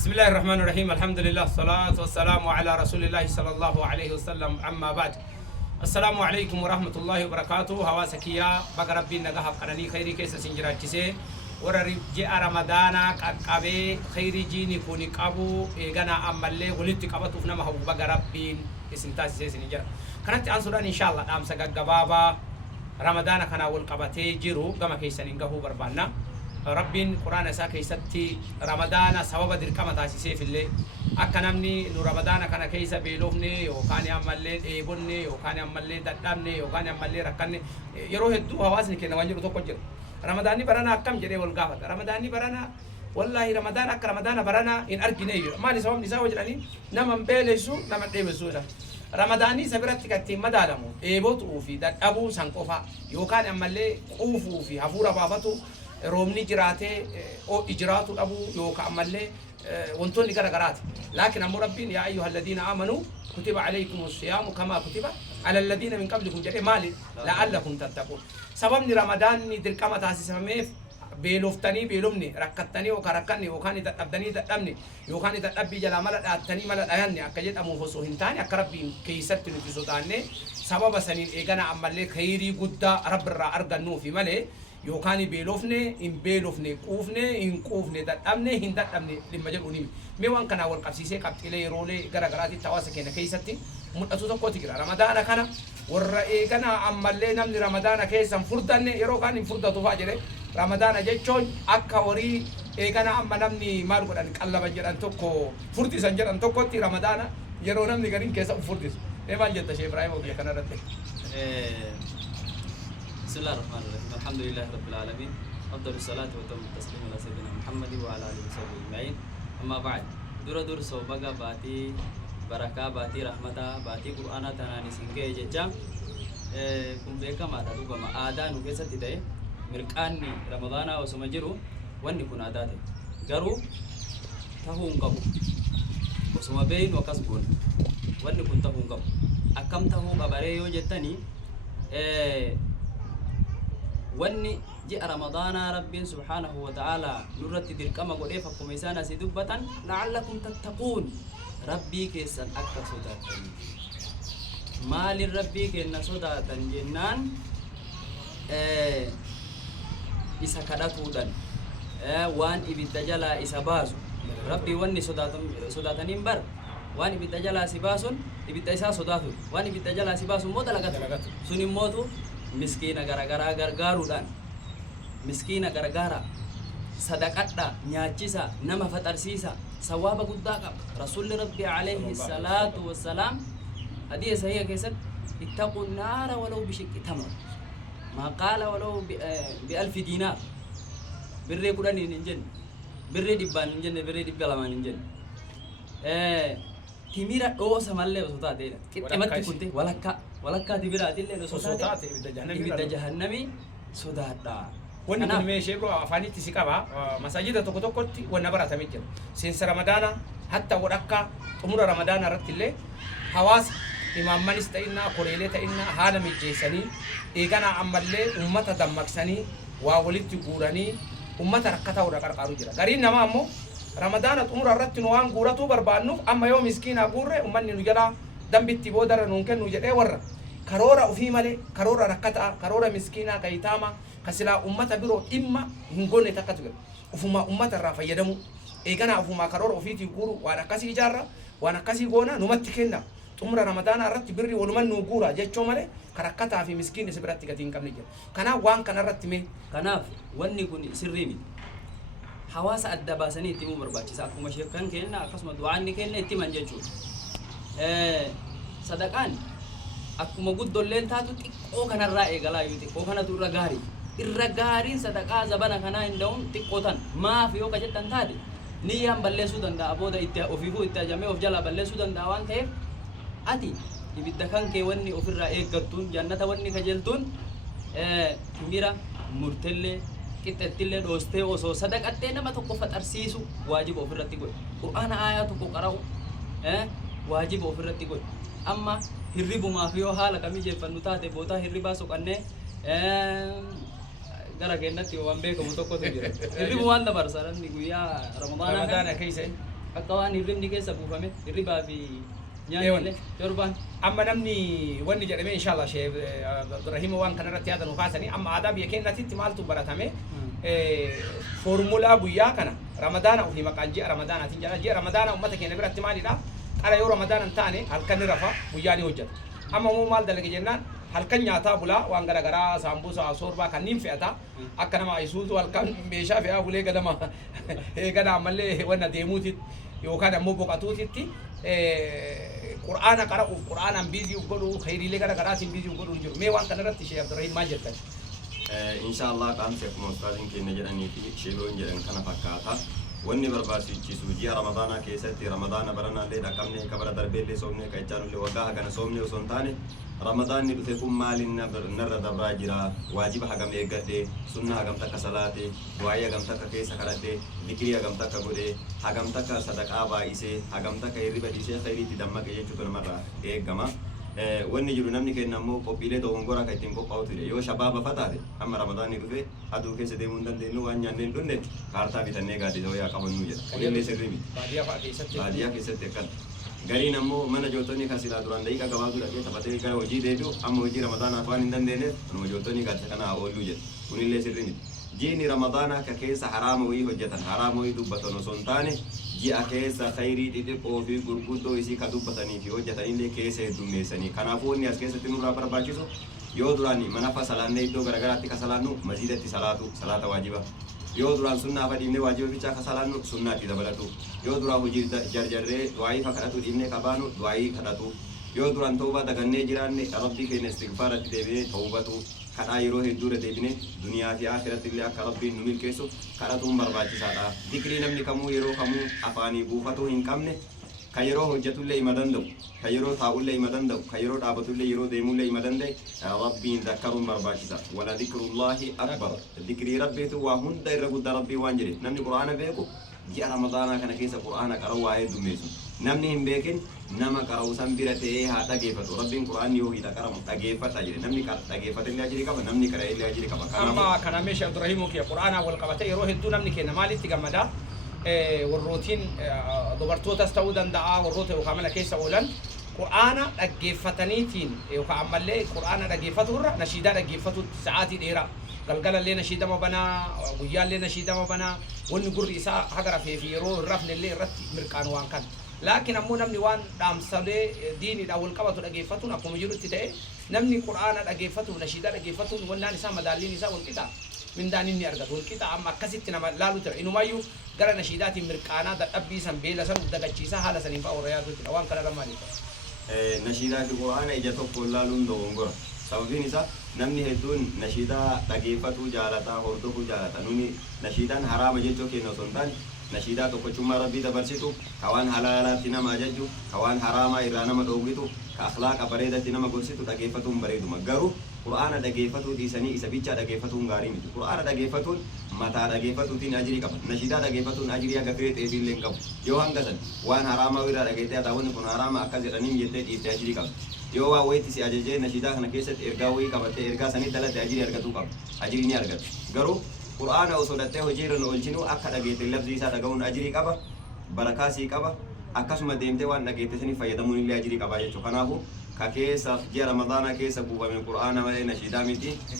بسم الله الرحمن الرحيم الحمد لله الصلاة والسلام على رسول الله صلى الله عليه وسلم أما بعد السلام عليكم ورحمة الله وبركاته هواسكيا بقى ربي نجاح قرني خيري كيس سنجرات كيسه ورا جاء رمضان قبي خيري جيني كوني قبو إجانا أملي ولدت قبته فينا ما هو بقى ربي اسنتاس سنجرا كانت أنصران إن شاء الله أم سجى جبابا رمضان كان أول قبته جرو كما كيس نجاهو بربانا ربين قرآن ساكي ستي رمضان سبب دركما تاسيسي في الليل أكنمني نو رمضان كان كيسا بيلوفني وكان يعمل إيبوني وكان يعمل ددامني وكان يعمل ركني يروح الدو هواسني كنا وانجرو توكجر رمضاني برانا أكم جري والقافة رمضاني برانا والله رمضان أك رمضان برانا إن أركني ما نسوم نساو جراني نمن بيلسو نمن ديبسو رمضاني سبرت كتير مدالمو إيبوت وفي دد أبو سانكوفا يوكان يعمل قوفو في هفورا بابتو رومني جراته أو إجراته أبو يوكا عمله وانتوني كرجرات لكن أمر ربين يا أيها الذين آمنوا كتب عليكم الصيام كما كتب على الذين من قبلكم جري مالي لعلكم تتقون سببني رمضان ندير كما تاسيس ميف بيلوفتني بيلومني ركتني وكركني وكاني تأبدني تأمني يوكاني تأبي جل ملأ أتني ملأ أهني أكجد أمو فسوهن تاني أكربين كيست نفسه تاني سبب سنين إجانا عمله خيري قدا رب الرا أرجنو في ملأ يوكاني بيلوفني إن بيلوفني كوفني إن كوفني دتأمني هن دتأمني لما جروني ميوان كنا أول قبسيسة قبتلي رولي غرغراتي تواسك هنا كيستي متأسوس كوتي كلا رمضان كنا والرئي كنا عملنا من رمضان كيسم فرداني يروكان فردا تفاجره رمضان جيتشون أكا وري كنا عملنا من ماركو دان كلا بجران توكو فردي سنجران توكو تي رمضان يرونا من غرين كيسم فرديس إيمان جت شيء إبراهيم وبيا كنا رتة بسم الله الرحمن الرحيم الحمد لله رب العالمين أفضل الصلاة وتم التسليم على سيدنا محمد وعلى آله وصحبه أجمعين أما بعد دور صوبا باتي بركة باتي رحمة باتي قرآن تناني سنجي ججا كم بيكا ما تدو كما آدان وكيسة تدعي مرقاني رمضان أو سمجرو واني كن آداتي غرو تهون قبو وسما بين وكسبون واني كن تهون قبو أكم تهون قبري وجتني واني جاء رمضان رب سبحانه وتعالى نرت دركما قد فكم إسانا سيدبة لعلكم تتقون ربي كيسن أكثر صداتن ما للربي كينا صداتن جنان إسا كداتودن وان إبدا جلا إسا باسو ربي واني صداتن بر وان إبدا جلا سباسون إبدا إسا صداتو وان إبدا جلا سباسون موتا لغت سنين موتو miskiina garagaraa gargaaruudhaan miskiina gargaara sadaqadha nyaachisa nama faxarsiisa sawaaba guddaa qaba rasuulli rabbi alayhi salaatu wassalaam hadiya sahiha keessatti ittaqu naara walaw bishiqqi tamra maa qaala walaw bialfi diinaar birree kudhaniin hin jenne birree dhibbaan hin jenne birree dhibba lamaan hin jenne timira dhoosa mallee osoo taateedha qixximatti kunte walakkaa tibiraatillee osoo taate ibidda jahannamii sodaadha wanni kun meeshee bro afaanitti si qaba masaajida tokko tokkotti wanna baratamee jira seensa ramadaana hatta wadhakka xumura ramadaana irratti illee hawaasa imaammanis ta'inna koreelee ta'inna haala mijeessanii eegana ammallee ummata dammaqsanii waa walitti guuranii ummata rakkataa warra qarqaaru jira gariin namaa ammoo ramadaana xumura irratti nu waan guuratu barbaannuuf amma yoo miskiina guurre ummanni nu jala dambitti boodara nuun kennu jedhee warra karoora ufii malee karoora rakkataa karoora miskiinaa kayitaama kasilaa ummata biroo dhimma hin goone takkatu jira ufuma ummata irraa fayyadamu eegana ufuma karoora ufiitii guuru waan akkasii ijaarra waan akkasii goona numatti kenna xumura ramadaana irratti birri waluman nu guura jechoo malee karakkataa fi miskiin isa biratti gatii hin qabne jira kanaaf waan kana irratti mee kanaaf wanni kun sirrii miti hawaasa adda baasanii itti himuu barbaachisa akkuma sheekan kenna akkasuma du'aanni kenna itti himan jechuudha sadaqaan akkuma guddolleen taatu xiqqoo kanarraa eegalaa yoo xiqqoo kanatu irra gaariin sadaqaa zabana kanaa hin da'uun xiqqoo tan maaf yoo kajettan taate niyyaan balleessuu danda'a booda itti ofiifuu itti ajamee of jalaa balleessuu danda'a waan ta'eef ati ibidda kan kee wanni ofirraa eeggattuun jannata wanni kajeltuun timira murtellee qixxettillee dhoostee osoo sadaqattee nama tokko faxarsiisu waajiba ofirratti godhe qur'aana aayaa tokko qara'u waajiba ofirratti godhe amma hirribumaaf yoo haala kamii jeeffannu taate bootaa hirribaa soqannee gara keenyatti waan beekamu tokkotu jira hirribu waan dabarsa namni guyyaa ramadaana keessa akka waan hirribni keessa buufame hirribaa fi Ewan. nyaanni torbaan amma namni wanni jedhame inshallah Sheikh Ibrahim waan kana irratti yaadan kaasanii amma aadaa biyya keenyatti maaltu baratame formulaa guyyaa kana ramadaana ofii maqaan ji'a ramadaanaatiin jala ji'a ramadaana ummata keenya biratti maalidha qara yoo ramadaan hin taane halkan ni rafa guyyaa ni hojjeta amma moo maal dalage jennaan halkan nyaataa bulaa waan garagaraa saambusaa sorbaa kanniin fe'ata akka nama isuutu halkan meeshaa fe'aa bulee ganama eegana ammallee wanna deemuuti yookaan ammoo boqatuutitti qur'aana qara'uuf qur'aanaan biizii godhuu khayriilee garaagaraatiin biizii godhuu jiru mee waan kana irratti Sheikh Abdurrahim maal jettan inshallah qaamsi akkuma ustaaziin keenya jedhanii fi sheeloon jedhan kana fakkaata wanni barbaachisu ji'a ramadaanaa keessatti ramadaana baranaallee dhaqqabnee ka bara darbeellee soomnee ka ichaanullee waggaa hagana soomnee osoo hin taane ramadaanni dhufe kun maaliin narra dabraa jira waajiba hagam eeggadhe sunna hagam takka salaate du'aayii hagam takka keessa kadhadhe dikirii hagam takka godhe hagam takka sadaqaa baay'isee hagam takka hirriba dhiisee khayriitti dammaqe jechuutu namarraa eeggama wanni jiru namni kenna ammoo qophiilee dogongora ka ittiin qophaa'utu jira yoo shabaaba fataate amma ramadaanni dhufe aduu keessa deemuu hin dandeenyu waan nyaannee hin dhunne kaartaa bitannee gaaddisa wayyaa qabannuu jedha kunillee sirrii miti baadiyyaa keessatti akkana gariin ammoo mana jootonni kan silaa duraan daqiiqa gabaabduu dhaqee taphatee gara hojii deebi'u amma hojii ramadaanaaf waan hin dandeenyeef anuma jootonni gaaddisa kanaa ooluu jedha kunillee sirrii miti jiini ramadaanaa ka keessa haraama wayii hojjetan haraama wayii dubbatan osoo hin taane ji'a keessa khayrii xixiqqoo fi gurguddoo isii ka dubbatanii fi hojjetanillee keessa heddummeessanii kanaafuu wanni as keessatti nurraa barbaachisu yoo duraan manafa salaannee iddoo garagaraatti ka salaannu masiidatti salaata waajiba yoo duraan sunnaa fa dhiibnee waajiba bichaa ka salaannu sunnaatti dabalatu yoo duraan hojii jarjarree du'aayii fa kadhatu dhiibnee qabaanu du'aayii kadhatu yoo duraan tawbaa dagannee jiraanne rabbii keenya istighfaaratti deebinee tawbatu kadhaa yeroo hedduudha deebinee duniyaa fi akhiratti illee akka rabbiin nu milkeessu kadhatuun barbaachisaadha dikrii namni kamuu yeroo kamuu afaanii buufatuu hin qabne ka yeroo hojjetullee hima danda'u ka yeroo taa'ullee hima danda'u ka yeroo dhaabatullee yeroo deemullee hima danda'e rabbiin dakkaruun barbaachisa wala dikrullahi akbar dikrii rabbiitu waa hunda irra guddaa rabbii waan jedhe namni qur'aana beeku ji'a ramadaanaa kana keessa qur'aana qara'u waa heddummeessu namni hin beekin nama qara'u san bira ta'ee haa dhageeffatu rabbiin qur'aanni yoo hidha qaramu dhageeffata jedhe namni dhageeffatillee ajiri qaba namni qara'ellee ajiri qaba amma kana meeshaa Abdurrahim kiyya qur'aanaa wal qabate yeroo hedduu namni kenna maalitti gammada warrootiin dubartootas ta'uu danda'a warroota yookaan mana keessa oolan qur'aana dhaggeeffataniitiin yookaan ammallee qur'aana dhaggeeffatuurra nashiidaa dhaggeeffatuutti sa'aatii dheeraa galgalallee nashiidama banaa guyyaallee nashiidama banaa wanni gurri isaa haga rafee fi yeroo hin rafnellee irratti mirqaanu waan kan laakiin ammoo namni waan dhaamsalee diiniidhaan wal qabatu dhaggeeffatuun akkuma jirutti ta'e namni qur'aana dhaggeeffatuuf nashiidaa dhaggeeffatuun wannaan isaa madaalliin isaa wal qixa mindaan inni argatu wal qixa amma akkasitti nama laalu tura inumayyuu gara nashiidaatiin mirqaanaa dadhabbii san beela san dagachiisaa haala saniin fa'a warra yaatuutti waan kana rammaaniif nashiidaa fi qur'aana ija tokko laaluun dogongora sababiin isaa namni hedduun nashiidaa dhageeffatuu jaalataa hordofuu jaalata nuni nashiidaan haraama jechuu keenya osoo hin taane nashiidaa tokkochummaa rabbii dabarsitu ka waan halaalaatti nama ajajju ka waan haraamaa irraa nama dhoowwitu ka akhlaaqa bareedatti nama gorsitu dhageeffatuun bareeduma garuu qur'aana dhageeffatuu dhiisanii isa bichaa dhageeffatuun gaarii miti qur'aana dhageeffatuun mataa dhageeffatuutiin ajirii qaba nashiidaa dhageeffatuun ajirii akka firee xeefiillee hin qabu yoo hangasan waan haraamaa irraa dhageettee ataawwanni kun haraama akkas jedhaniin jettee dhiiftee ajirii qaba yoo waa wayitti si ajajee nashiidaa kana keessatti ergaa wayii qabattee ergaa sanii dalatte ajirii argatuu qabu ajirii ni argatu garuu qur'aana osoo dhattee hojii irra nu oolchinu akka dhageette labsii isaa dhaga'uun ajirii qaba barakaa sii qaba akkasuma deemtee waan dhageette sanii fayyadamuun illee ajirii qaba jechuudha kanaafuu ka keessa ji'a ramadaanaa keessa buufame qur'aana malee nashiidaa miti